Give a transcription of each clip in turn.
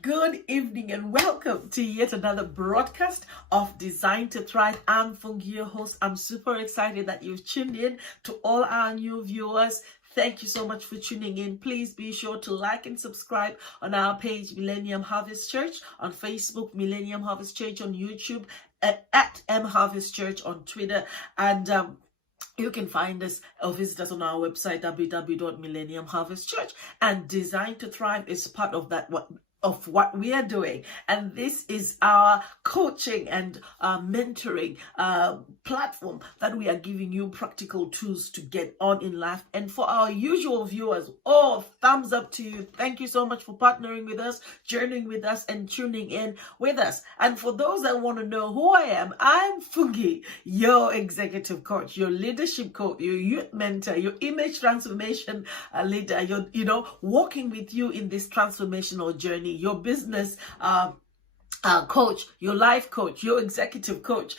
Good evening and welcome to yet another broadcast of Design to Thrive. I'm Fungi, your host. I'm super excited that you've tuned in. To all our new viewers, thank you so much for tuning in. Please be sure to like and subscribe on our page, Millennium Harvest Church, on Facebook, Millennium Harvest Church on YouTube, at M Harvest Church on Twitter, and you can find us or visit us on our website, www.millenniumharvestchurch. And Design to Thrive is part of that of what we are doing, and this is our coaching and mentoring platform that we are giving you practical tools to get on in life. And for our usual viewers, thumbs up to you. Thank you so much for partnering with us, journeying with us, and tuning in with us. And for those that want to know who I am, I'm Fungi, your executive coach, your leadership coach, your youth mentor, your image transformation leader, walking with you in this transformational journey, your business coach, your life coach, your executive coach,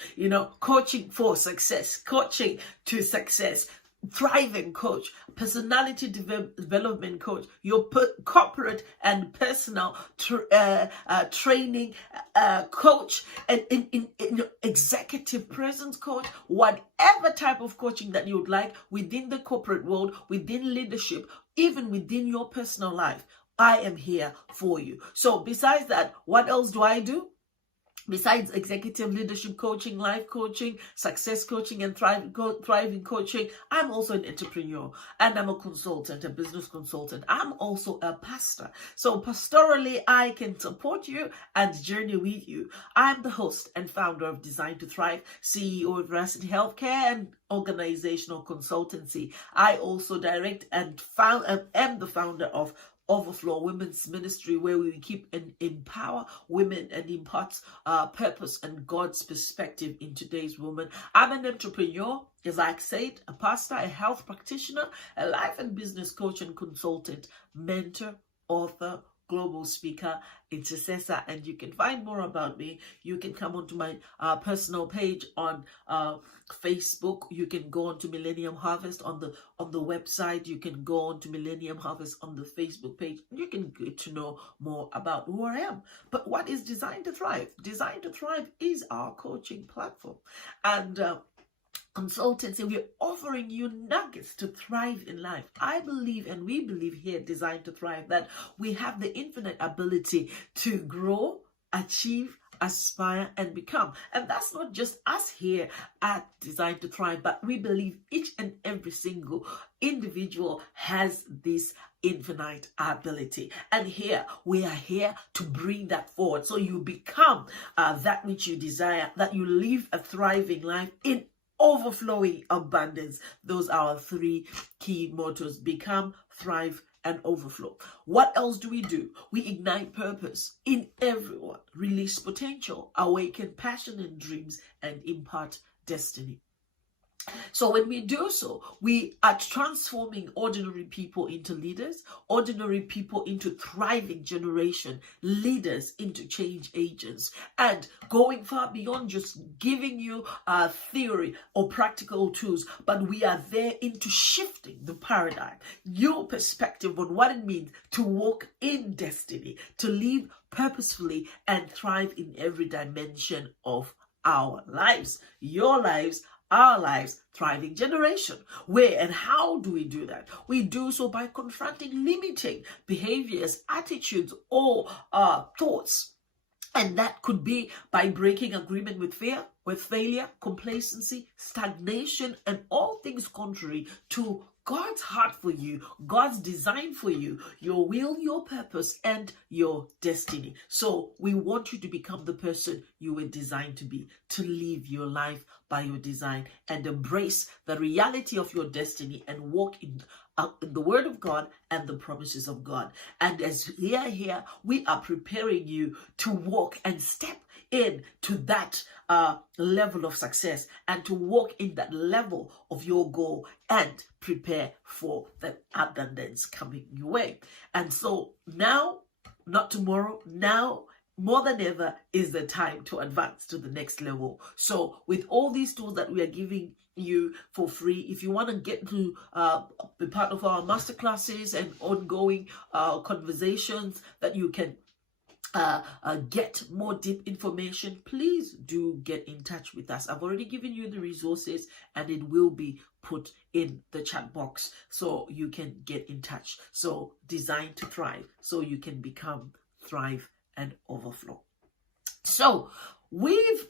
coaching for success, coaching to success, thriving coach, personality development coach, your corporate and personal training coach, and in your executive presence coach, whatever type of coaching that you would like within the corporate world, within leadership, even within your personal life. I am here for you. So besides that, what else do I do? Besides executive leadership coaching, life coaching, success coaching, and thriving coaching, I'm also an entrepreneur, and I'm a consultant, a business consultant. I'm also a pastor. So pastorally, I can support you and journey with you. I'm the host and founder of Design to Thrive, CEO of Veracity Healthcare and organizational consultancy. I also direct and am the founder of Overflow Women's Ministry, where we keep and empower women and impart purpose and God's perspective in today's woman. I'm an entrepreneur, as I said, a pastor, a health practitioner, a life and business coach and consultant, mentor, author, global speaker, intercessor. And you can find more about me. You can come onto my personal page on Facebook. You can go onto Millennium Harvest on the website. You can go onto Millennium Harvest on the Facebook page. You can get to know more about who I am. But what is Design to Thrive? Design to Thrive is our coaching platform and consultancy. We're offering you nuggets to thrive in life. I believe, and we believe here at Design to Thrive, that we have the infinite ability to grow, achieve, aspire, and become. And that's not just us here at Design to Thrive, but we believe each and every single individual has this infinite ability. And here, we are here to bring that forward so you become that which you desire, that you live a thriving life in overflowing abundance. Those are our three key mottos: become, thrive, and overflow. What else do? We ignite purpose in everyone, release potential, awaken passion and dreams, and impart destiny. So when we do so, we are transforming ordinary people into leaders, ordinary people into thriving generation, leaders into change agents, and going far beyond just giving you theory or practical tools, but we are there into shifting the paradigm, your perspective on what it means to walk in destiny, to live purposefully and thrive in every dimension of our lives, your lives, our lives, thriving generation. Where and how do we do that? We do so by confronting limiting behaviors, attitudes, or thoughts. And that could be by breaking agreement with fear, with failure, complacency, stagnation, and all things contrary to God's heart for you, God's design for you, your will, your purpose, and your destiny. So we want you to become the person you were designed to be, to live your life by your design and embrace the reality of your destiny and walk in the word of God and the promises of God. And as we are here, we are preparing you to walk and step into that level of success and to walk in that level of your goal and prepare for that abundance coming your way. And so now, not tomorrow, now more than ever is the time to advance to the next level. So with all these tools that we are giving you for free, if you want to get to be part of our masterclasses and ongoing conversations that you can get more deep information, please do get in touch with us. I've already given you the resources and it will be put in the chat box so you can get in touch. So Design to Thrive, so you can become, thrive, and overflow. So we've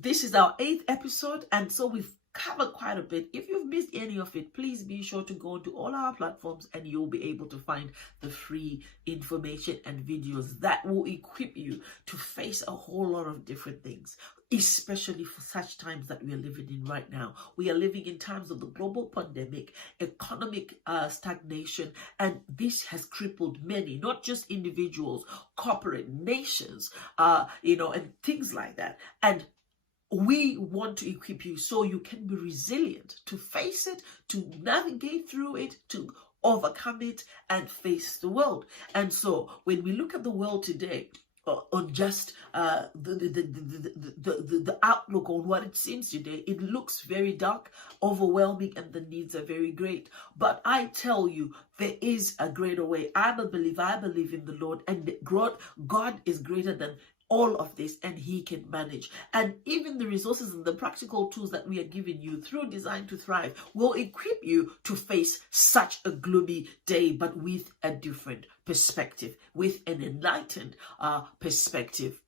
this is our 8th episode, and so we've covered quite a bit. If you've missed any of it, please be sure to go to all our platforms and you'll be able to find the free information and videos that will equip you to face a whole lot of different things, especially for such times that we are living in right now. We are living in times of the global pandemic, economic stagnation, and this has crippled many, not just individuals, corporate nations, and things like that. And we want to equip you so you can be resilient to face it, to navigate through it, to overcome it, and face the world. And so when we look at the world today, on just the outlook on what it seems today, it looks very dark, overwhelming, and the needs are very great. But I tell you, there is a greater way. I'm a believer. I believe in the Lord, and God is greater than all of this, and he can manage. And even the resources and the practical tools that we are giving you through Design to Thrive will equip you to face such a gloomy day, but with a different perspective, with an enlightened perspective.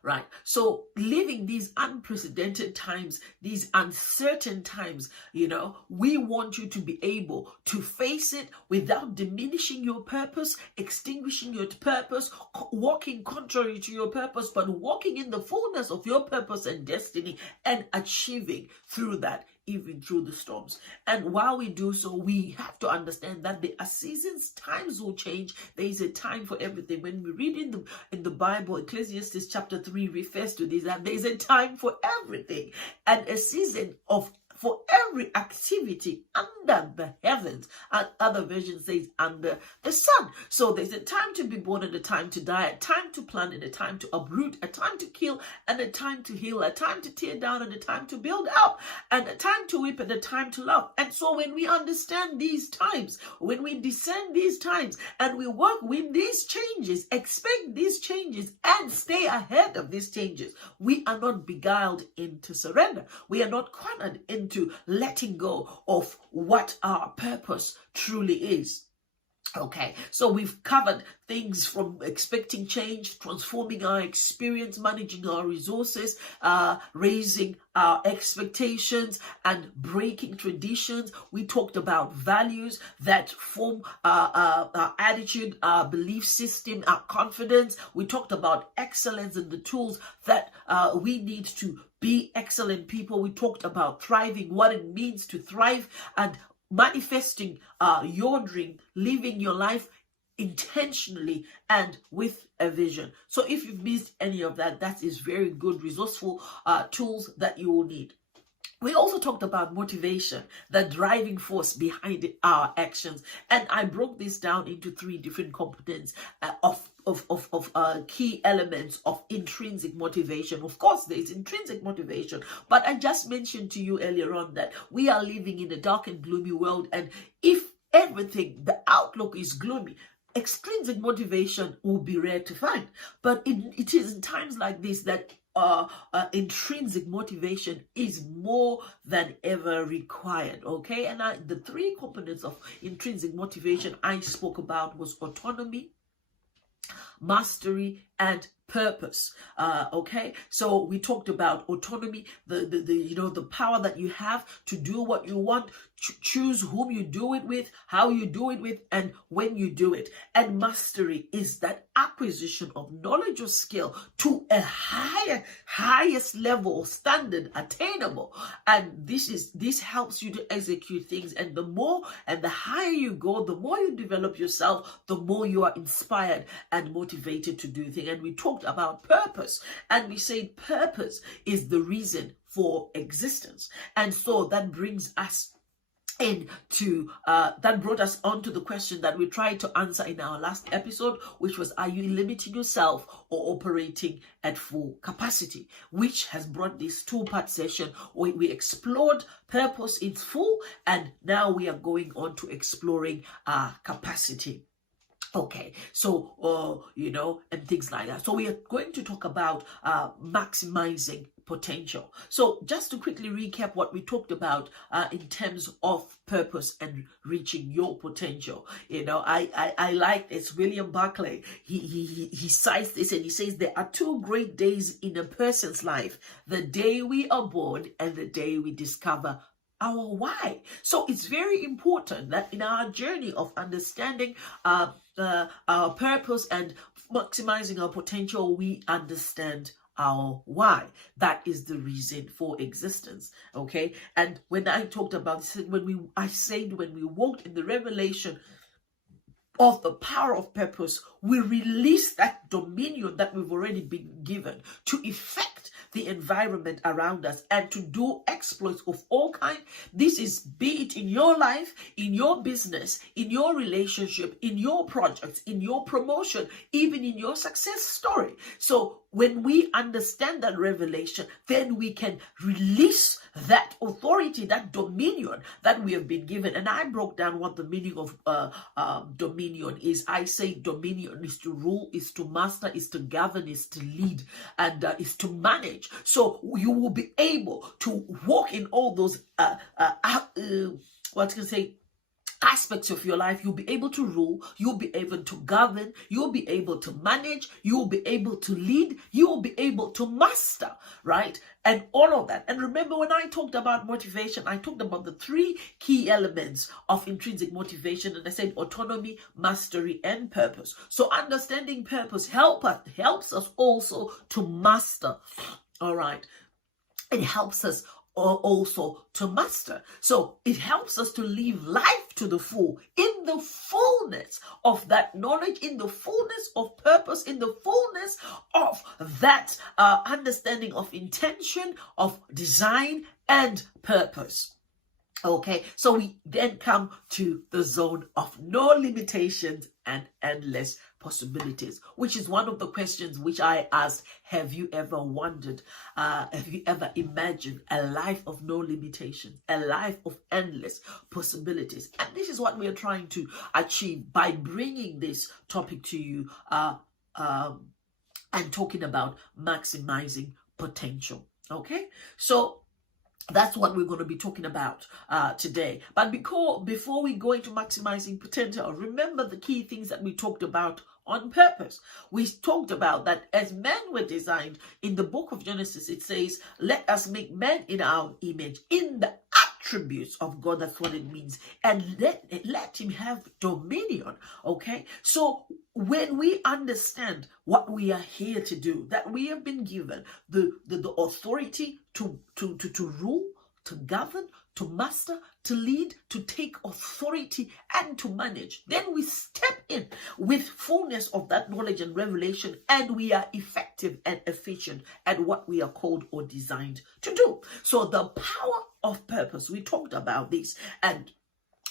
Right. So living these unprecedented times, these uncertain times, we want you to be able to face it without diminishing your purpose, extinguishing your purpose, walking contrary to your purpose, but walking in the fullness of your purpose and destiny and achieving through that, even through the storms. And while we do so, we have to understand that there are seasons, times will change. There is a time for everything. When we read in the Bible, Ecclesiastes chapter 3 refers to this, that there is a time for everything and a season for every activity under the heavens, and other versions says under the sun. So there's a time to be born and a time to die, a time to plant and a time to uproot, a time to kill and a time to heal, a time to tear down and a time to build up, and a time to weep and a time to love. And so when we understand these times, when we discern these times and we work with these changes, expect these changes and stay ahead of these changes, we are not beguiled into surrender. We are not cornered into letting go of what our purpose truly is. Okay, so we've covered things from expecting change, transforming our experience, managing our resources, raising our expectations, and breaking traditions. We talked about values that form our attitude, our belief system, our confidence. We talked about excellence and the tools that we need to be excellent people. We talked about thriving, what it means to thrive, and manifesting your dream, living your life intentionally and with a vision. So if you've missed any of that, that is very good, resourceful tools that you will need. We also talked about motivation, the driving force behind our actions. And I broke this down into 3 different components of key elements of intrinsic motivation. Of course, there is intrinsic motivation, but I just mentioned to you earlier on that we are living in a dark and gloomy world. And if everything, the outlook is gloomy, extrinsic motivation will be rare to find. But it is in times like this that intrinsic motivation is more than ever required. Okay, and the 3 components of intrinsic motivation I spoke about was autonomy, mastery, and purpose. Okay, so we talked about autonomy, the power that you have to do what you want, choose whom you do it with, how you do it with, and when you do it. And mastery is that acquisition of knowledge or skill to a highest level, standard, attainable. And this helps you to execute things. And the more and the higher you go, the more you develop yourself, the more you are inspired and motivated to do things. And we talked about purpose, and we said purpose is the reason for existence. And so that brings us that brought us on to the question that we tried to answer in our last episode, which was, are you limiting yourself or operating at full capacity? Which has brought this 2-part session where we explored purpose in full, and now we are going on to exploring capacity. Okay, so and things like that. So we are going to talk about maximizing potential. So just to quickly recap what we talked about in terms of purpose and reaching your potential. I like this. William Buckley, he cites this and he says there are two great days in a person's life: the day we are born and the day we discover our why. So it's very important that in our journey of understanding our purpose and maximizing our potential, we understand our why. That is the reason for existence. Okay. And when I talked about this, when we walked in the revelation of the power of purpose, we release that dominion that we've already been given to effect the environment around us and to do exploits of all kinds. This is, be it in your life, in your business, in your relationship, in your projects, in your promotion, even in your success story. So when we understand that revelation, then we can release that authority, that dominion that we have been given. And I broke down what the meaning of dominion is. I say dominion is to rule, is to master, is to govern, is to lead, and is to manage. So you will be able to walk in all those aspects of your life. You'll be able to rule, you'll be able to govern, you'll be able to manage, you'll be able to lead, you'll be able to master, right? And all of that. And remember, when I talked about motivation, I talked about the three key elements of intrinsic motivation, and I said autonomy, mastery, and purpose. So understanding purpose helps us also to master. All right. It helps us also to master. So it helps us to live life to the full, in the fullness of that knowledge, in the fullness of purpose, in the fullness of that understanding of intention, of design, and purpose. Okay, so we then come to the zone of no limitations and endless possibilities, which is one of the questions which I asked. Have you ever wondered, have you ever imagined a life of no limitations, a life of endless possibilities? And this is what we are trying to achieve by bringing this topic to you and talking about maximizing potential. Okay, so that's what we're going to be talking about today. But before we go into maximizing potential, remember the key things that we talked about on purpose. We talked about that as men were designed. In the book of Genesis, it says, let us make man in our image, in the attributes of God. That's what it means. And let him have dominion. Okay? So when we understand what we are here to do, that we have been given the authority to rule, to govern, to master, to lead, to take authority, and to manage, then we step in with fullness of that knowledge and revelation, and we are effective and efficient at what we are called or designed to do. So the power of purpose, we talked about this, and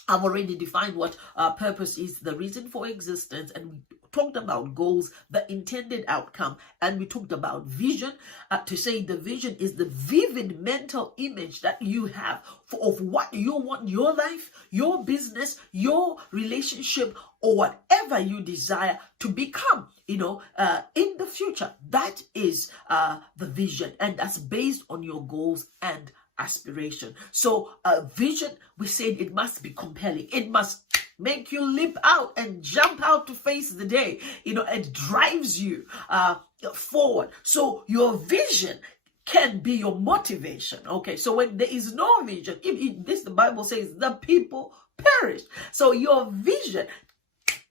I've already defined what purpose is, the reason for existence, and we talked about goals, the intended outcome, and we talked about vision, to say the vision is the vivid mental image that you have of what you want your life, your business, your relationship, or whatever you desire to become, in the future. That is the vision, and that's based on your goals and aspiration. So vision, we said it must be compelling. It must make you leap out and jump out to face the day. It drives you forward. So your vision can be your motivation. Okay, so when there is no vision, the Bible says the people perish. So your vision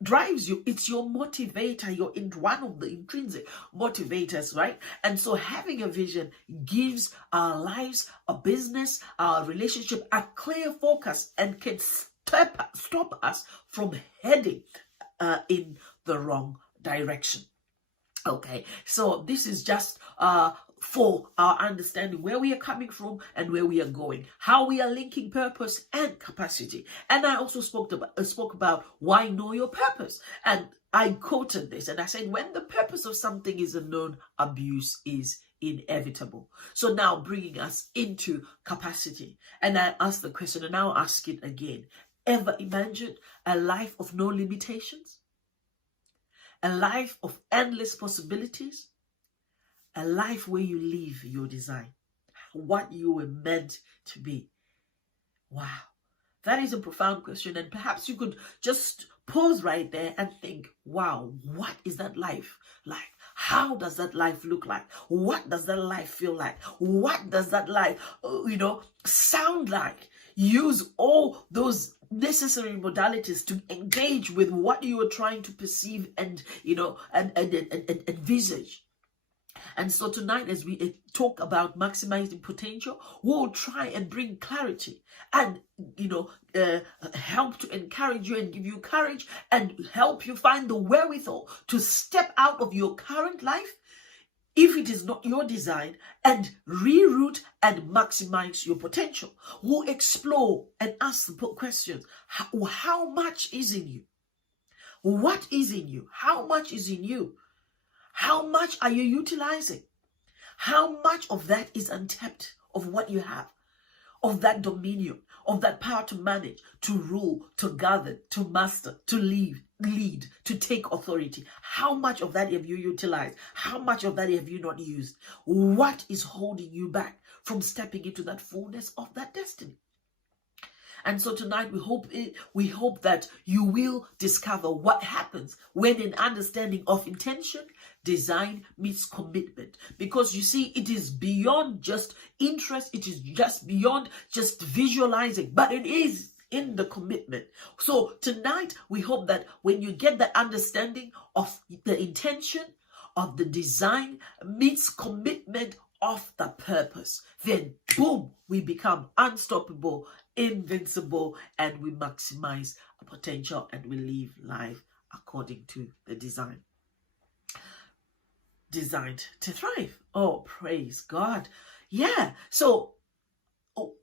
drives you. It's your motivator. You're in one of the intrinsic motivators, right? And so having a vision gives our lives, our business, our relationship a clear focus and can stop us from heading in the wrong direction. Okay, so this is just for our understanding where we are coming from and where we are going, how we are linking purpose and capacity. And I also spoke about why know your purpose. And I quoted this and I said, when the purpose of something is unknown, abuse is inevitable. So now bringing us into capacity. And I asked the question, and I'll ask it again. Ever imagined a life of no limitations? a life of endless possibilities, a life where you live your design, what you were meant to be. Wow, that is a profound question, and perhaps you could just pause right there and think, wow, what is that life like? How does that life look like? What does that life feel like? What does that life, sound like? Use all those necessary modalities to engage with what you are trying to perceive and envisage. And so tonight, as we talk about maximizing potential, we'll try and bring clarity and, help to encourage you and give you courage and help you find the wherewithal to step out of your current life, if it is not your design, and reroute and maximize your potential. We'll explore and ask the questions. How much is in you? What is in you? How much is in you? How much are you utilizing? How much of that is untapped of what you have, of that dominion, of that power to manage, to rule, to govern, to master, to lead, to take authority? How much of that have you utilized? How much of that have you not used? What is holding you back from stepping into that fullness of that destiny? And so tonight we hope that you will discover what happens when an understanding of intention, design meets commitment. Because you see, it is beyond just interest, it is just beyond just visualizing, but it is in the commitment. So tonight we hope that when you get that understanding of the intention, of the design meets commitment of the purpose, then boom, we become unstoppable, invincible, and we maximize our potential and we live life according to the design. Designed to thrive. Oh, praise God. Yeah. So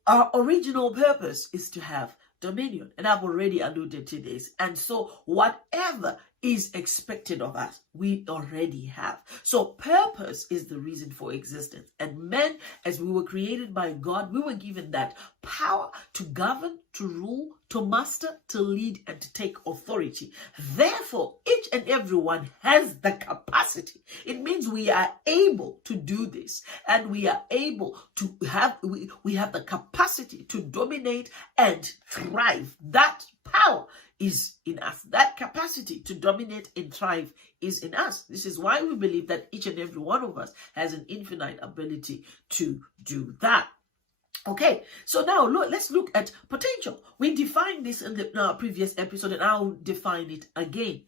our original purpose is to have dominion, and I've already alluded to this. And so whatever is expected of us, we already have. So purpose is the reason for existence. And men, as we were created by God, we were given that power to govern, to rule, to master, to lead, and to take authority. Therefore, each and everyone has the capacity. It means we are able to do this, and we are able to have, we have the capacity to dominate and thrive. That power is in us. That capacity to dominate and thrive is in us. This is why we believe that each and every one of us has an infinite ability to do that. Okay, so now let's look at potential. We defined this in our previous episode, and I'll define it again.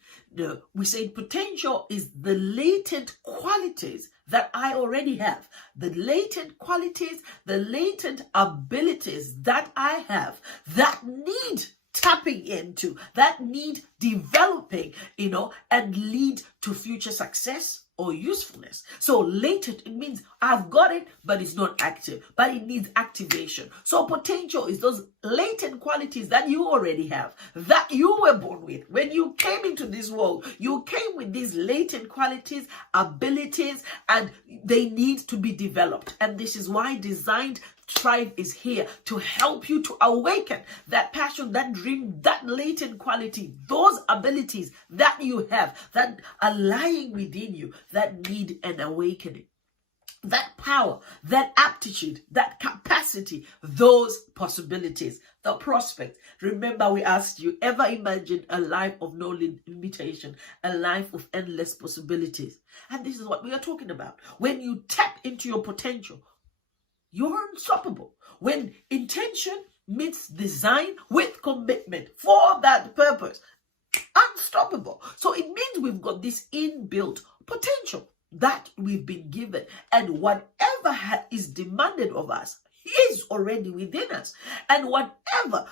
We said potential is the latent qualities that I already have. The latent qualities, the latent abilities that I have that need tapping into, that need developing, and lead to future success or usefulness. So latent, it means I've got it, but it's not active, but it needs activation. So potential is those latent qualities that you already have, that you were born with. When you came into this world, you came with these latent qualities, abilities, and they need to be developed. And this is why Designed Thrive is here to help you to awaken that passion, that dream, that latent quality, those abilities that you have that are lying within you that need an awakening. That power, that aptitude, that capacity, those possibilities, the prospect. Remember, we asked you, ever imagine a life of no limitation, a life of endless possibilities? And this is what we are talking about. When you tap into your potential, you're unstoppable. When intention meets design with commitment for that purpose, unstoppable. So it means we've got this inbuilt potential that we've been given, and whatever is demanded of us is already within us, and whatever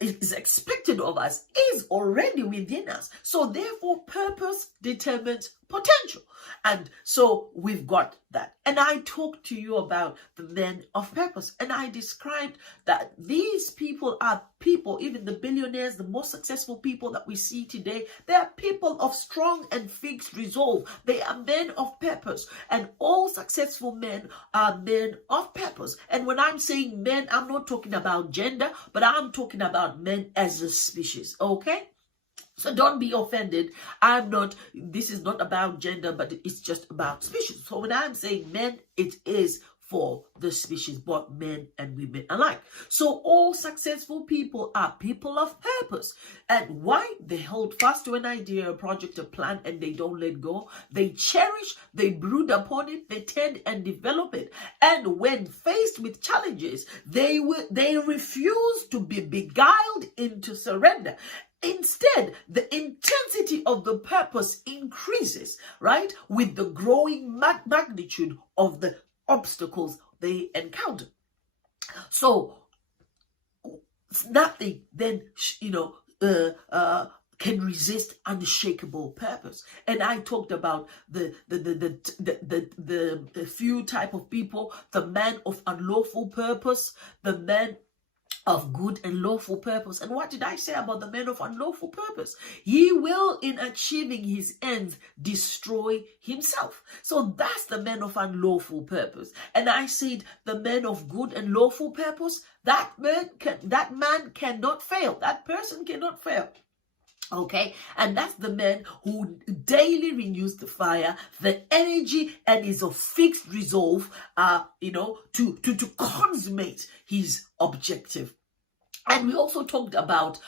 is expected of us is already within us. So therefore, purpose determines potential. And so we've got that. And I talked to you about the men of purpose, and I described that these people are people, even the billionaires, the most successful people that we see today, they are people of strong and fixed resolve. They are men of purpose, and all successful men are men of purpose. And when I'm saying men, I'm not talking about gender, but I'm talking about men as a species, okay? So don't be offended. This is not about gender, but it's just about species. So when I'm saying men, it is for the species, both men and women alike. So all successful people are people of purpose. And why? They hold fast to an idea, a project, a plan, and they don't let go. They cherish, they brood upon it, they tend and develop it. And when faced with challenges, they refuse to be beguiled into surrender. Instead, the intensity of the purpose increases, right, with the growing magnitude of the obstacles they encounter. So nothing then, can resist unshakable purpose. And I talked about the few type of people: the man of unlawful purpose, the man of good and lawful purpose. And what did I say about the man of unlawful purpose? He will, in achieving his ends, destroy himself. So that's the man of unlawful purpose. And I said the man of good and lawful purpose, that man cannot fail. That person cannot fail. Okay, and that's the man who daily renews the fire, the energy, and is of fixed resolve, to consummate his objective. And we also talked about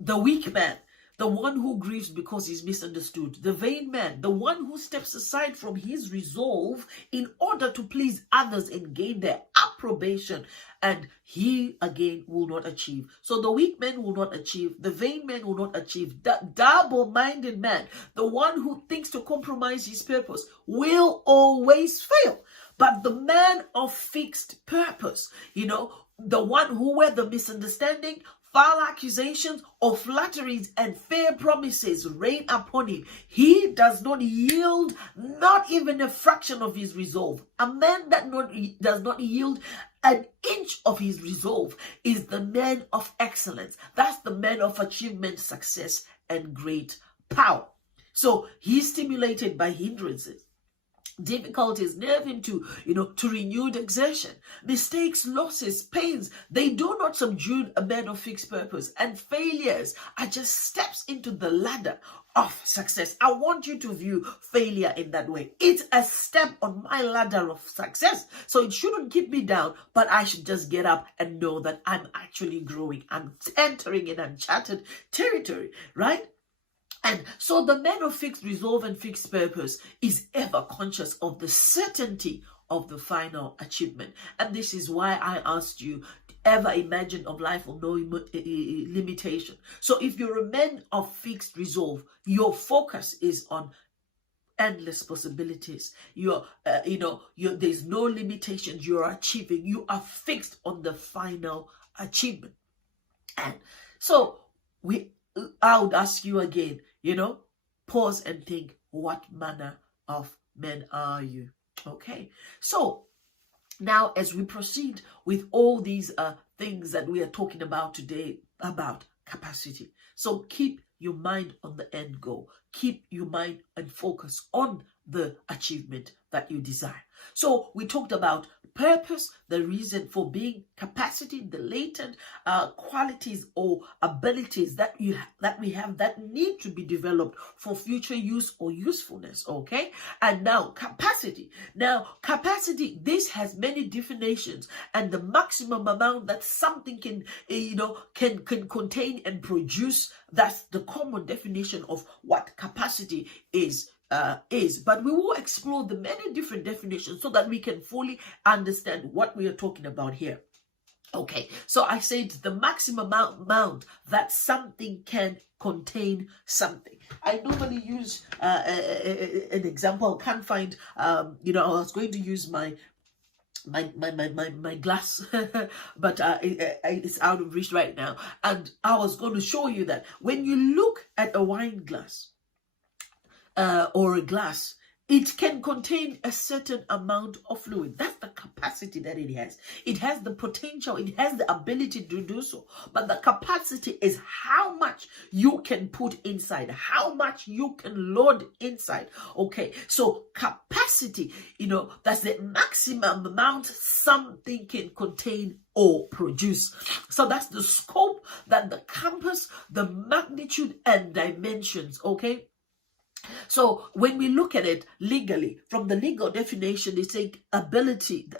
the weak man, the one who grieves because he's misunderstood, the vain man, the one who steps aside from his resolve in order to please others and gain their approbation, and he again will not achieve. So the weak man will not achieve, the vain man will not achieve, the double-minded man, the one who thinks to compromise his purpose, will always fail. But the man of fixed purpose, the one who, where the misunderstanding, foul accusations, or flatteries and fair promises rain upon him, he does not yield not even a fraction of his resolve. A man that does not yield an inch of his resolve is the man of excellence. That's the man of achievement, success, and great power. So he's stimulated by hindrances. Difficulties nerve him to renewed exertion. Mistakes, losses, pains, they do not subdue a man of fixed purpose. And failures are just steps into the ladder of success. I want you to view failure in that way. It's a step on my ladder of success. So it shouldn't keep me down, but I should just get up and know that I'm actually growing. I'm entering an uncharted territory, right? And so the man of fixed resolve and fixed purpose is ever conscious of the certainty of the final achievement. And this is why I asked you, ever imagine of life of no limitation? So if you're a man of fixed resolve, your focus is on endless possibilities. There's no limitations. You're achieving. You are fixed on the final achievement. And so I would ask you again, pause and think, what manner of men are you? Okay. So now as we proceed with all these things that we are talking about today about capacity. So keep your mind on the end goal. Keep your mind and focus on the achievement that you desire. So we talked about purpose, the reason for being, capacity, the latent qualities or abilities that we have that need to be developed for future use or usefulness. Okay, and now capacity. This has many definitions, and the maximum amount that something can contain and produce. That's the common definition of what capacity is. But we will explore the many different definitions so that we can fully understand what we are talking about here. Okay, so I said the maximum amount that something can contain something. I normally use an example. I can't find, I was going to use my glass, but it's out of reach right now. And I was going to show you that when you look at a wine glass, or a glass, it can contain a certain amount of fluid. That's the capacity that it has. It has the potential, it has the ability to do so. But the capacity is how much you can put inside, how much you can load inside. Okay, so capacity, that's the maximum amount something can contain or produce. So that's the scope, that the compass, the magnitude and dimensions. Okay. So when we look at it legally, from the legal definition, they say ability,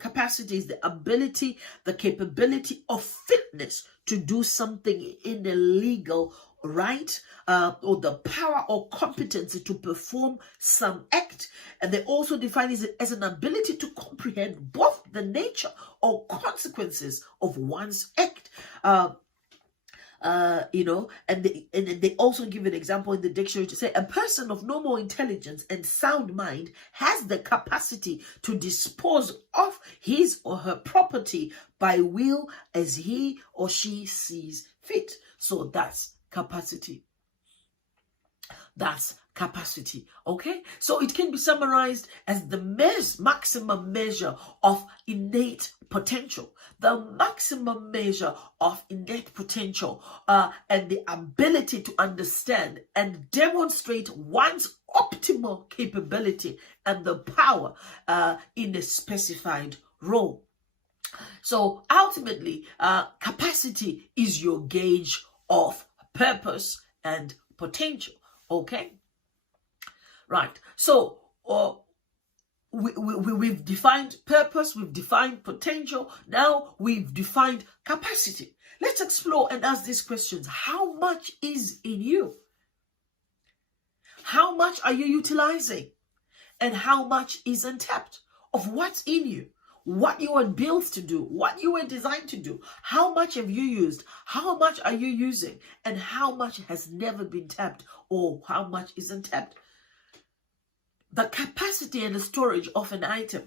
capacity is the ability, the capability of fitness to do something in a legal right, or the power or competency to perform some act. And they also define it as an ability to comprehend both the nature or consequences of one's act. And they also give an example in the dictionary to say a person of normal intelligence and sound mind has the capacity to dispose of his or her property by will as he or she sees fit. So that's capacity. That's capacity. Okay, so it can be summarized as the maximum measure of innate potential, the maximum measure of innate potential, and the ability to understand and demonstrate one's optimal capability and the power in a specified role. So ultimately, capacity is your gauge of purpose and potential. Okay. Right. So we've defined purpose, we've defined potential. Now we've defined capacity. Let's explore and ask these questions. How much is in you? How much are you utilizing? And how much is untapped of what's in you? What you were built to do, what you were designed to do. How much have you used? How much are you using? And how much has never been tapped, or how much is untapped? The capacity and the storage of an item,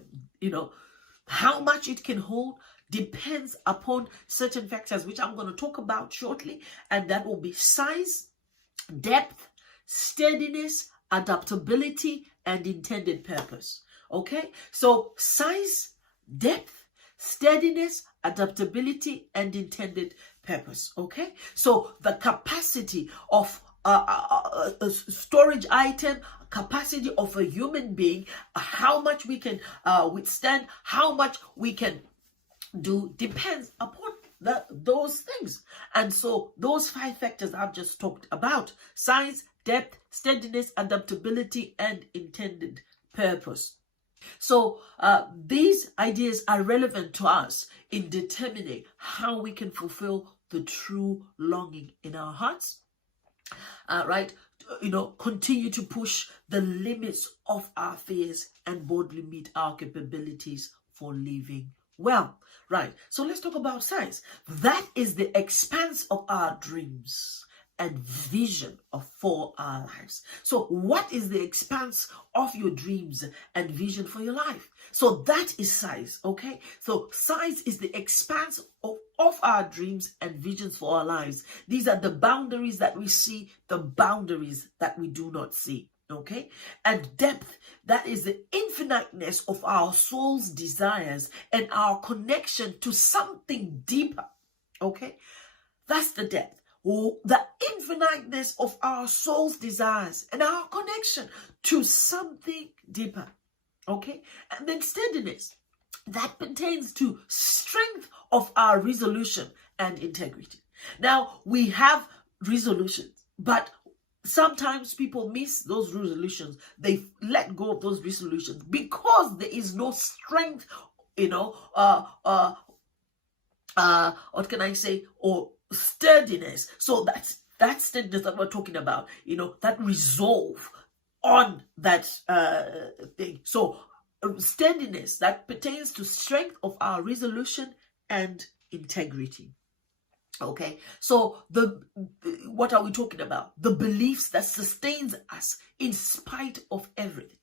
how much it can hold depends upon certain factors, which I'm going to talk about shortly. And that will be size, depth, steadiness, adaptability, and intended purpose. Okay, so size, depth, steadiness, adaptability, and intended purpose. Okay, so the capacity of a storage item, capacity of a human being, how much we can withstand, how much we can do, depends upon those things. And so those 5 factors I've just talked about: size, depth, steadiness, adaptability, and intended purpose. So these ideas are relevant to us in determining how we can fulfill the true longing in our hearts. Right? Continue to push the limits of our fears and boldly meet our capabilities for living well. Right? So let's talk about size. That is the expanse of our dreams and vision for our lives. So what is the expanse of your dreams and vision for your life? So that is size. Okay, so size is the expanse of our dreams and visions for our lives. These are the boundaries that we see, the boundaries that we do not see. Okay, and depth, that is the infiniteness of our soul's desires and our connection to something deeper. Okay, that's the depth. The infiniteness of our soul's desires and our connection to something deeper. Okay, and then steadiness, that pertains to strength of our resolution and integrity. Now, we have resolutions, but sometimes people miss those resolutions. They let go of those resolutions because there is no strength, what can I say, or sturdiness. So that steadiness that we're talking about, that resolve on that thing. So steadiness, that pertains to strength of our resolution and integrity. Okay, so what are we talking about? The beliefs that sustains us in spite of everything.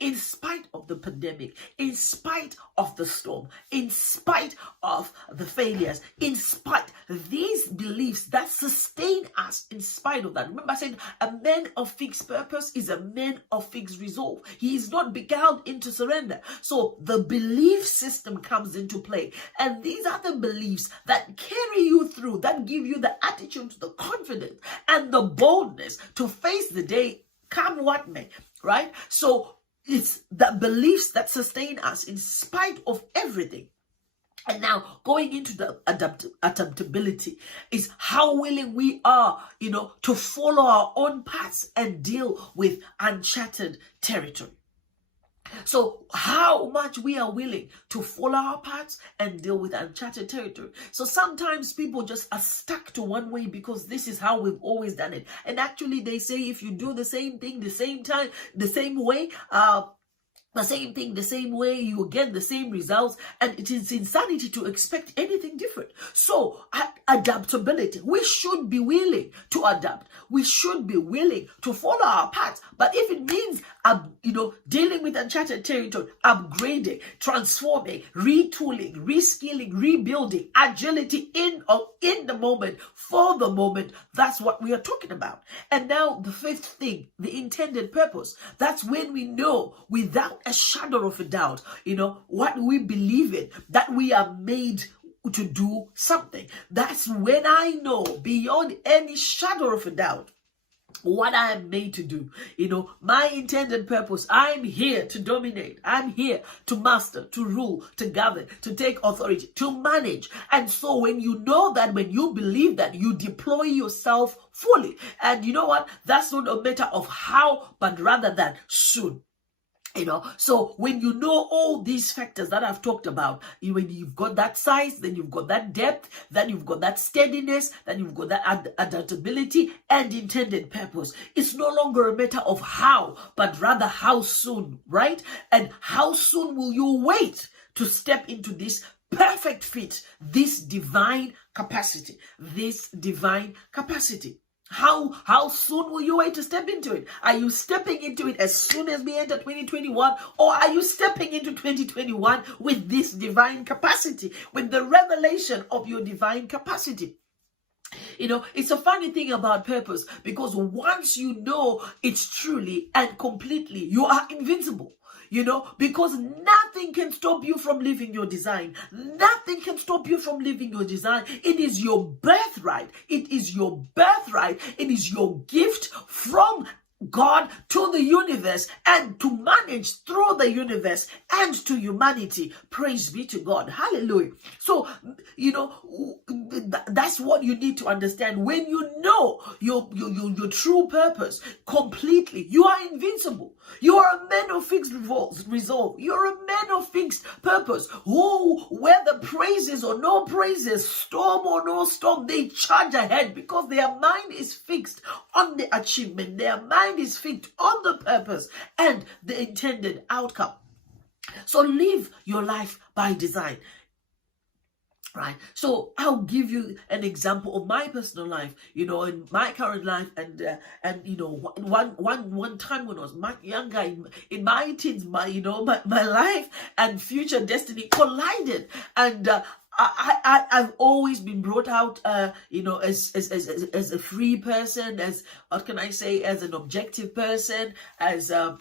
In spite of the pandemic, in spite of the storm, in spite of the failures, in spite these beliefs that sustain us in spite of that. Remember I said a man of fixed purpose is a man of fixed resolve. He is not beguiled into surrender. So the belief system comes into play. And these are the beliefs that carry you through, that give you the attitude, the confidence, and the boldness to face the day, come what may, right? So it's the beliefs that sustain us in spite of everything. And now going into the adaptability is how willing we are, to follow our own paths and deal with uncharted territory. So how much we are willing to follow our paths and deal with uncharted territory. So sometimes people just are stuck to one way because this is how we've always done it. And actually they say if you do the same thing, the same time, the same way, the same way, you will get the same results, and it is insanity to expect anything different. So adaptability, we should be willing to adapt. We should be willing to follow our paths. But if it means, dealing with uncharted territory, upgrading, transforming, retooling, reskilling, rebuilding, agility in the moment, for the moment, that's what we are talking about. And now the fifth thing, the intended purpose. That's when we know without a shadow of a doubt, what we believe in, that we are made to do something. That's when I know beyond any shadow of a doubt what I am made to do. My intended purpose. I'm here to dominate. I'm here to master, to rule, to govern, to take authority, to manage. And so when you know that, when you believe that, you deploy yourself fully. And you know what? That's not a matter of how, but rather than soon. So when you know all these factors that I've talked about, when you've got that size, then you've got that depth, then you've got that steadiness, then you've got that adaptability and intended purpose. It's no longer a matter of how, but rather how soon, right? And how soon will you wait to step into this perfect fit, this divine capacity, How soon will you wait to step into it? Are you stepping into it as soon as we enter 2021? Or are you stepping into 2021 with this divine capacity, with the revelation of your divine capacity? It's a funny thing about purpose, because once you know it's truly and completely, you are invincible. Because nothing can stop you from living your design. Nothing can stop you from living your design. It is your birthright. It is your birthright. It is your gift from God to the universe and to manage through the universe and to humanity. Praise be to God. Hallelujah. So, that's what you need to understand. When you know your true purpose completely, you are invincible. You are a man of fixed resolve. You're a man of fixed purpose. Who, whether praises or no praises, storm or no storm, they charge ahead because their mind is fixed on the achievement. Their mind is fixed on the purpose and the intended outcome. So live your life by design. Right. So I'll give you an example of my personal life, in my current life, and one time when I was much younger, in my teens, my life and future destiny collided, and I've always been brought out, as a free person, as what can I say, as an objective person, as a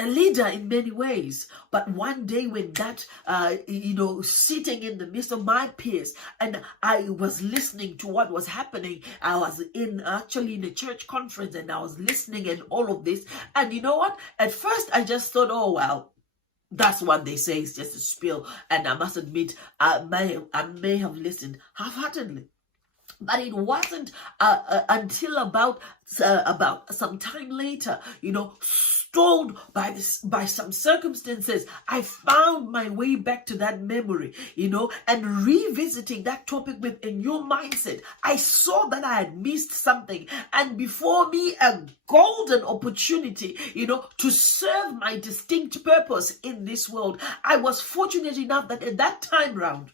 leader in many ways. But one day when that, sitting in the midst of my peers, and I was listening to what was happening, I was actually in a church conference, and I was listening and all of this. And you know what? At first I just thought, oh, well, that's what they say, it's just a spiel. And I must admit, I may have listened half-heartedly. But it wasn't until about some time later, stalled by some circumstances, I found my way back to that memory, and revisiting that topic with a new mindset. I saw that I had missed something, and before me a golden opportunity, to serve my distinct purpose in this world. I was fortunate enough that at that time round,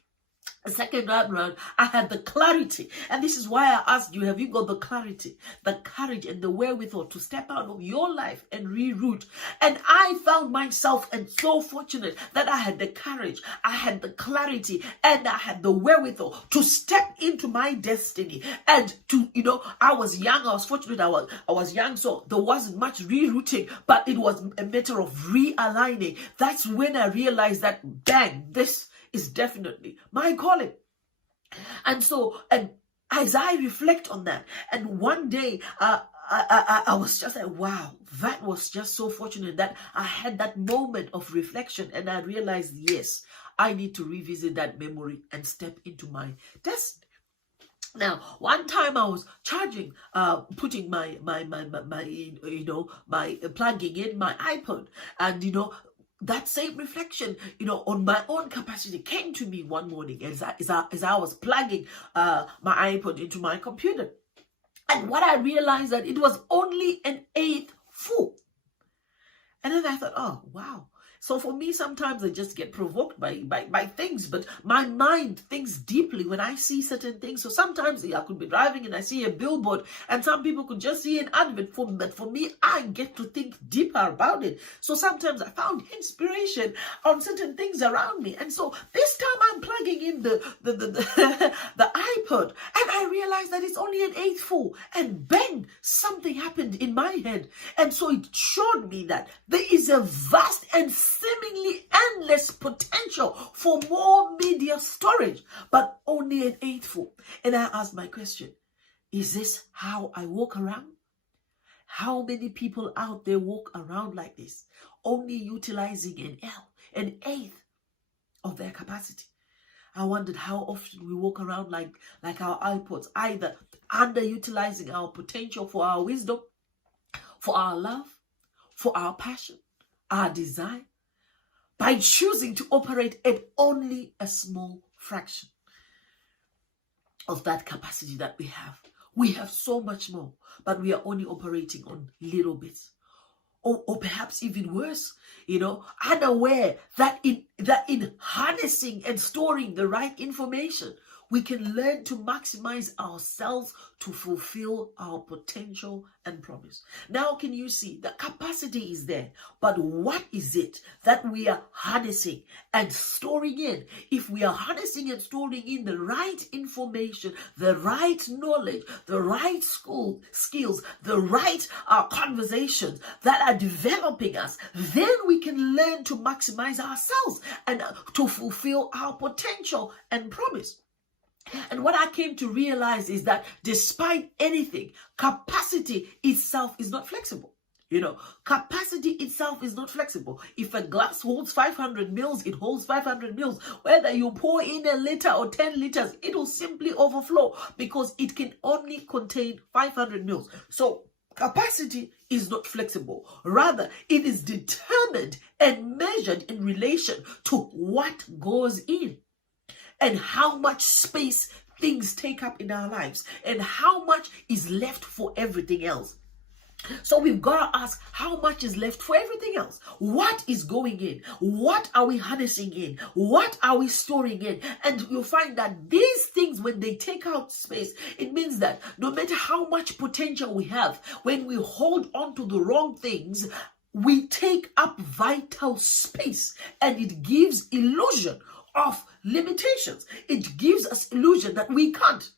The second round, I had the clarity. And this is why I asked you, have you got the clarity, the courage, and the wherewithal to step out of your life and reroute? And I found myself, and so fortunate that I had the courage, I had the clarity, and I had the wherewithal to step into my destiny. And to, I was young, I was fortunate, I was young, so there wasn't much rerouting, but it was a matter of realigning. That's when I realized that, bang, this is definitely my calling. And so, and as I reflect on that, and one day I was just like, wow, that was just so fortunate that I had that moment of reflection, and I realized, yes, I need to revisit that memory and step into my destiny. Now, one time I was charging, putting my plugging in my iPod, and that same reflection, on my own capacity came to me one morning as I was plugging my iPod into my computer. And what I realized that it was only an 1/8 full. And then I thought, oh, wow. So for me, sometimes I just get provoked by things, but my mind thinks deeply when I see certain things. So sometimes I could be driving and I see a billboard, and some people could just see an advert but for me, I get to think deeper about it. So sometimes I found inspiration on certain things around me. And so this time I'm plugging in the iPod, and I realized that it's only an 1/8 full, and bang, something happened in my head. And so it showed me that there is a vast and seemingly endless potential for more media storage, but only an 1/8 full. And I asked my question, is this how I walk around? How many people out there walk around like this, only utilizing an 1/8 of their capacity? I wondered how often we walk around like our iPods, either underutilizing our potential for our wisdom, for our love, for our passion, our desire, by choosing to operate at only a small fraction of that capacity that we have. We have so much more, but we are only operating on little bits. Or perhaps even worse, unaware that in harnessing and storing the right information, we can learn to maximize ourselves to fulfill our potential and promise. Now, can you see the capacity is there, but what is it that we are harnessing and storing in? If we are harnessing and storing in the right information, the right knowledge, the right skills, the right conversations that are developing us, then we can learn to maximize ourselves and to fulfill our potential and promise. And what I came to realize is that despite anything, capacity itself is not flexible. Capacity itself is not flexible. If a glass holds 500 mils, it holds 500 mils. Whether you pour in a liter or 10 liters, it will simply overflow because it can only contain 500 mils. So capacity is not flexible. Rather, it is determined and measured in relation to what goes in, and how much space things take up in our lives, and how much is left for everything else. So we've got to ask, how much is left for everything else? What is going in? What are we harnessing in? What are we storing in? And you'll find that these things, when they take out space, it means that no matter how much potential we have, when we hold on to the wrong things, we take up vital space, and it gives illusion of limitations. It gives us illusion that we can't,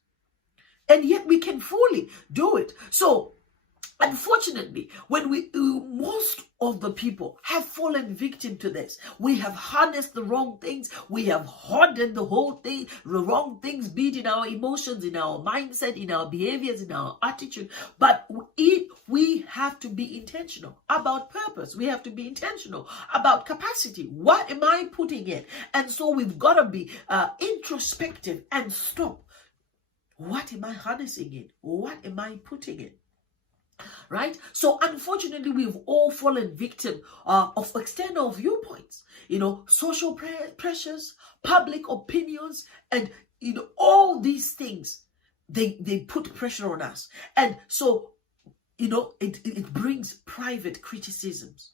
and yet we can fully do it. So unfortunately, when most of the people have fallen victim to this, we have harnessed the wrong things, we have hardened the wrong things, be it in our emotions, in our mindset, in our behaviors, in our attitude. But we have to be intentional about purpose. We have to be intentional about capacity. What am I putting in? And so we've got to be introspective and stop. What am I harnessing in? What am I putting in? Right? So unfortunately, we've all fallen victim of external viewpoints, social pressures, public opinions, and all these things, they put pressure on us. And so it brings private criticisms.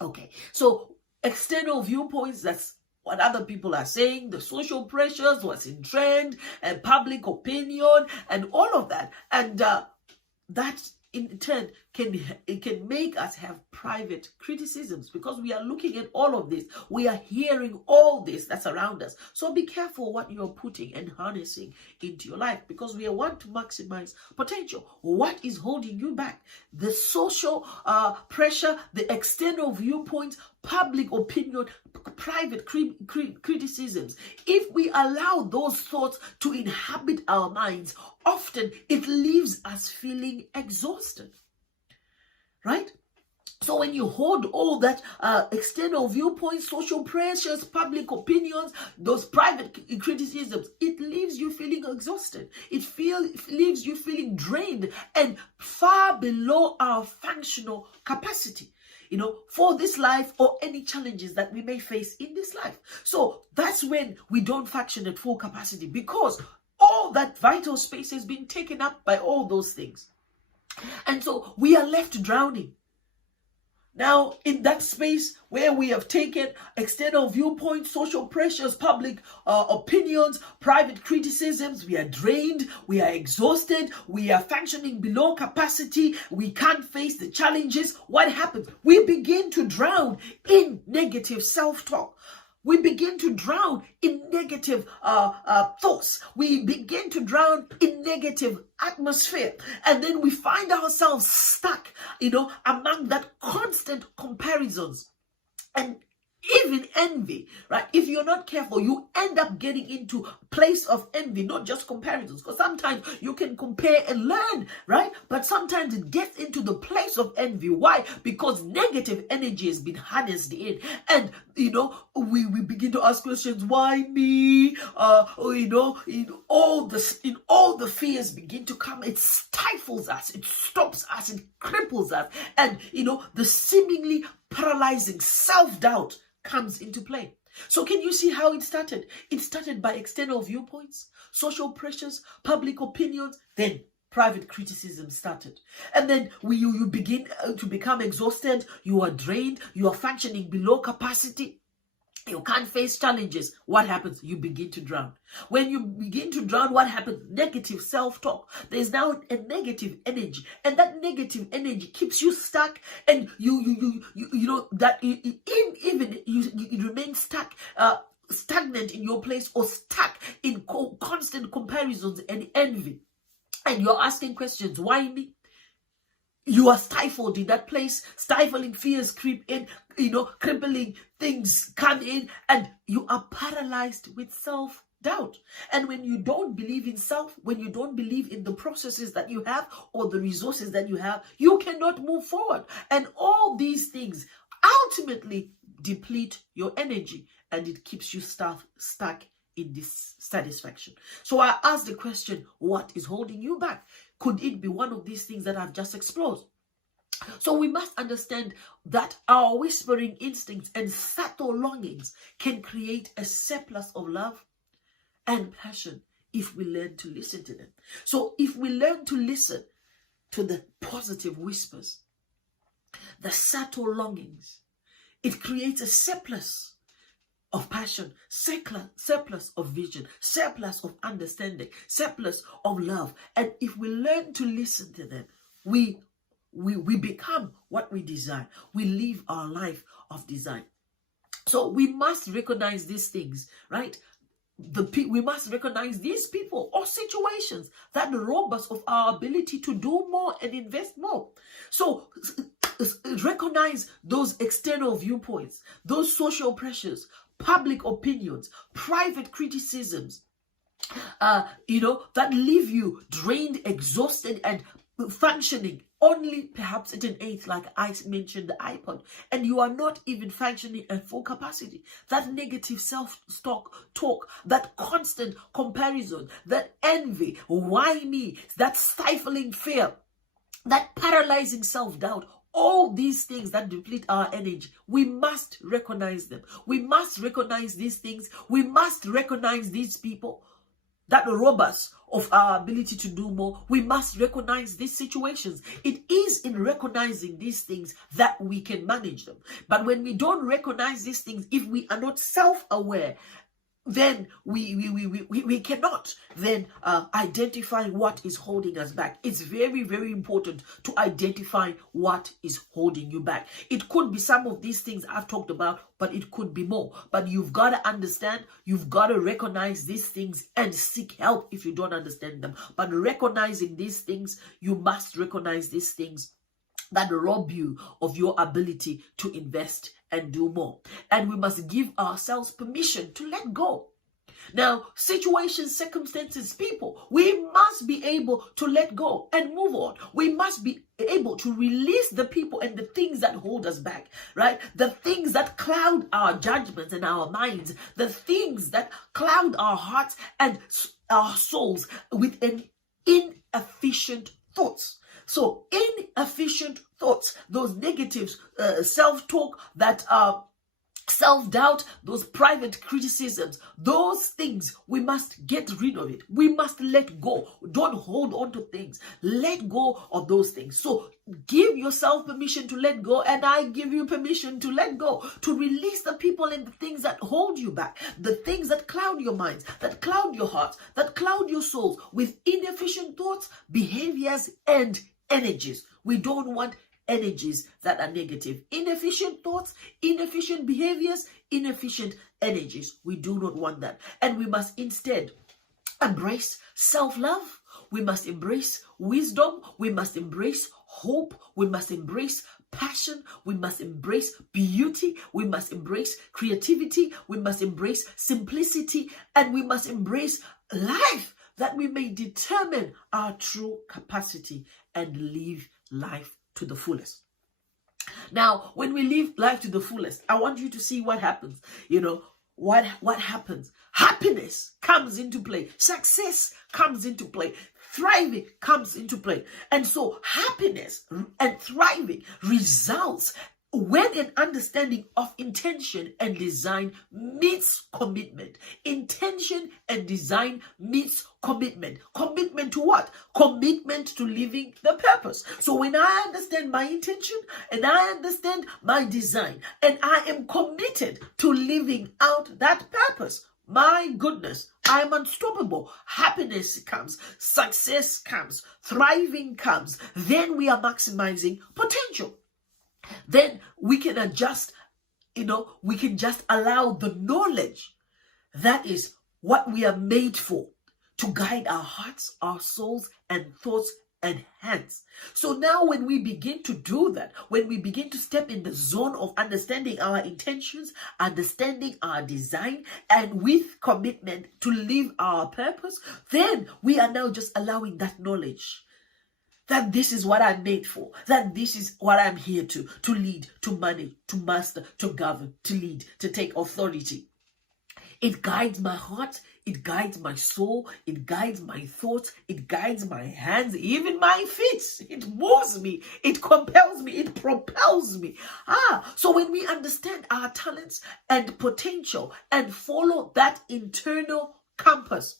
Okay, so external viewpoints, that's what other people are saying, the social pressures, what's in trend, and public opinion, and all of that. And that in turn can make us have private criticisms, because we are looking at all of this. We are hearing all this that's around us. So be careful what you're putting and harnessing into your life, because we want to maximize potential. What is holding you back? The social pressure, the external viewpoints, public opinion, private criticisms. If we allow those thoughts to inhabit our minds, often it leaves us feeling exhausted, right? So when you hold all that external viewpoints, social pressures, public opinions, those private criticisms, it leaves you feeling exhausted. It leaves you feeling drained and far below our functional capacity, for this life or any challenges that we may face in this life. So that's when we don't function at full capacity, because all that vital space has been taken up by all those things. And so we are left drowning. Now, in that space where we have taken external viewpoints, social pressures, public opinions, private criticisms, we are drained, we are exhausted, we are functioning below capacity, we can't face the challenges. What happens? We begin to drown in negative self-talk. We begin to drown in negative thoughts. We begin to drown in negative atmosphere. And then we find ourselves stuck, among that constant comparisons. And even envy, right? If you're not careful, you end up getting into a place of envy, not just comparisons. Because sometimes you can compare and learn, right? But sometimes it gets into the place of envy. Why? Because negative energy has been harnessed in. And, we begin to ask questions, why me? In all the fears begin to come. It stifles us. It stops us. It cripples us. And, the seemingly paralyzing self-doubt comes into play. So can you see how it started? It started by external viewpoints, social pressures, public opinions, then private criticism started. And then you begin to become exhausted, you are drained, you are functioning below capacity. You can't face challenges. What happens? You begin to drown. When you begin to drown, what happens? Negative self-talk. There's now a negative energy, and that negative energy keeps you stuck, and you remain stuck, stagnant in your place, or stuck in constant comparisons and envy. And you're asking questions, why me? You are stifled in that place. Stifling fears creep in, crippling things come in, and you are paralyzed with self-doubt. And when you don't believe in self, when you don't believe in the processes that you have or the resources that you have, you cannot move forward. And all these things ultimately deplete your energy, and it keeps you stuck in dissatisfaction. So I asked the question, what is holding you back? Could it be one of these things that I've just explored? So we must understand that our whispering instincts and subtle longings can create a surplus of love and passion if we learn to listen to them. So if we learn to listen to the positive whispers, the subtle longings, it creates a surplus of passion, surplus of vision, surplus of understanding, surplus of love. And if we learn to listen to them, we become what we desire. We live our life of design. So we must recognize these things, right? We must recognize these people or situations that rob us of our ability to do more and invest more. So recognize those external viewpoints, those social pressures, public opinions, private criticisms, that leave you drained, exhausted, and functioning only perhaps at an eighth, like I mentioned the iPod, and you are not even functioning at full capacity. That negative self-talk, that constant comparison, that envy, why me, that stifling fear, that paralyzing self-doubt, all these things that deplete our energy, we must recognize them. We must recognize these things. We must recognize these people that rob us of our ability to do more, we must recognize these situations. It is in recognizing these things that we can manage them. But when we don't recognize these things, if we are not self-aware, then we cannot then identify what is holding us back. It's very, very important to identify what is holding you back. It could be some of these things I've talked about, but it could be more. But you've got to understand, you've got to recognize these things and seek help if you don't understand them. But recognizing these things, you must recognize these things that rob you of your ability to invest and do more. And we must give ourselves permission to let go. Now, situations, circumstances, people, we must be able to let go and move on. We must be able to release the people and the things that hold us back, right? The things that cloud our judgments and our minds, the things that cloud our hearts and our souls with an inefficient thoughts. So inefficient thoughts, those negative self-talk, that self-doubt, those private criticisms, those things, we must get rid of it. We must let go. Don't hold on to things. Let go of those things. So give yourself permission to let go, and I give you permission to let go, to release the people and the things that hold you back, the things that cloud your minds, that cloud your hearts, that cloud your souls with inefficient thoughts, behaviors, and energies. We don't want energies that are negative. Inefficient thoughts, inefficient behaviors, inefficient energies. We do not want that. And we must instead embrace self-love. We must embrace wisdom. We must embrace hope. We must embrace passion. We must embrace beauty. We must embrace creativity. We must embrace simplicity. And we must embrace life, that we may determine our true capacity and live life to the fullest. Now, when we live life to the fullest, I want you to see what happens. You know, what happens? Happiness comes into play. Success comes into play. Thriving comes into play. And so happiness and thriving results when an understanding of intention and design meets commitment. Intention and design meets commitment. Commitment to what? Commitment to living the purpose. So when I understand my intention and I understand my design and I am committed to living out that purpose, my goodness, I'm unstoppable. Happiness comes, success comes, thriving comes. Then we are maximizing potential. Then we can adjust, we can just allow the knowledge that is what we are made for to guide our hearts, our souls, and thoughts and hands. So now when we begin to do that, when we begin to step in the zone of understanding our intentions, understanding our design, and with commitment to live our purpose, then we are now just allowing that knowledge that this is what I'm made for, that this is what I'm here to lead, to manage, to master, to govern, to lead, to take authority. It guides my heart, it guides my soul, it guides my thoughts, it guides my hands, even my feet. It moves me, it compels me, it propels me. So when we understand our talents and potential and follow that internal compass,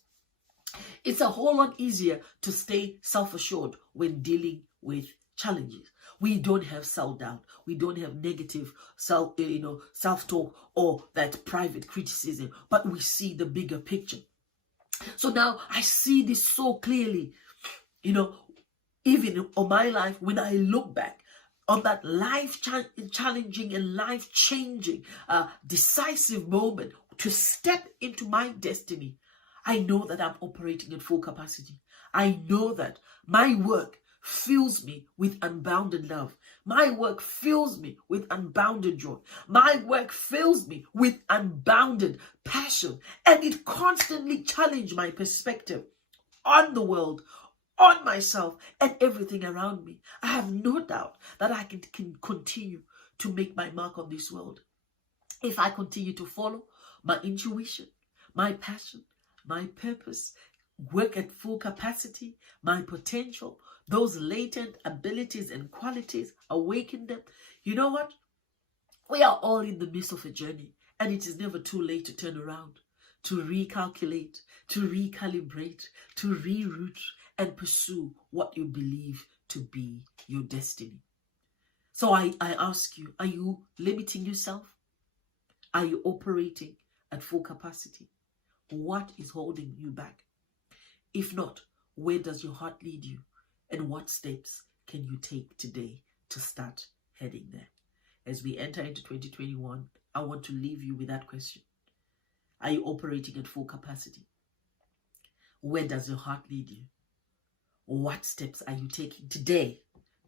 it's a whole lot easier to stay self-assured when dealing with challenges. We don't have self-doubt. We don't have negative self-talk or that private criticism, but we see the bigger picture. So now I see this so clearly, even on my life, when I look back on that life-challenging and life-changing, decisive moment to step into my destiny. I know that I'm operating at full capacity. I know that my work fills me with unbounded love. My work fills me with unbounded joy. My work fills me with unbounded passion. And it constantly challenges my perspective on the world, on myself, and everything around me. I have no doubt that I can continue to make my mark on this world if I continue to follow my intuition, my passion, my purpose, work at full capacity, my potential, those latent abilities and qualities, awaken them. You know what? We are all in the midst of a journey, and it is never too late to turn around. to recalculate, to recalibrate, to reroute and pursue what you believe to be your destiny. So I ask you, are you limiting yourself? Are you operating at full capacity? What is holding you back? If not, where does your heart lead you? And what steps can you take today to start heading there? As we enter into 2021, I want to leave you with that question. Are you operating at full capacity? Where does your heart lead you? What steps are you taking today?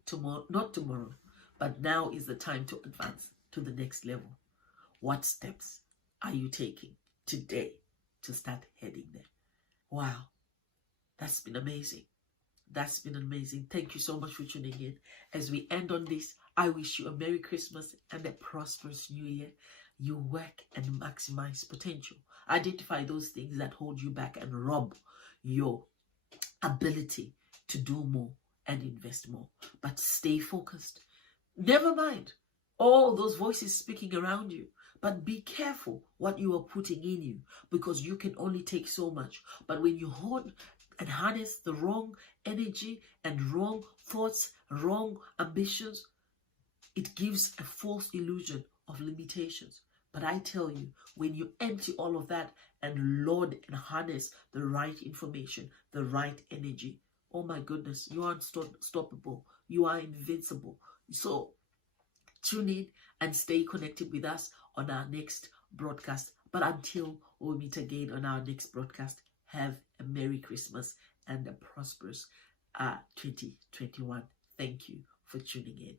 Tomorrow, not tomorrow, but now is the time to advance to the next level. What steps are you taking today to start heading there? Wow, that's been amazing. That's been amazing. Thank you so much for tuning in. As we end on this, I wish you a Merry Christmas and a prosperous New Year. You work and maximize potential. Identify those things that hold you back and rob your ability to do more and invest more. But stay focused. Never mind all those voices speaking around you. But be careful what you are putting in you, because you can only take so much. But when you hold and harness the wrong energy and wrong thoughts, wrong ambitions, it gives a false illusion of limitations. But I tell you, when you empty all of that and load and harness the right information, the right energy, oh my goodness, you are unstoppable. You are invincible. So tune in and stay connected with us on our next broadcast. But until we meet again on our next broadcast, have a Merry Christmas and a prosperous 2021. Thank you for tuning in.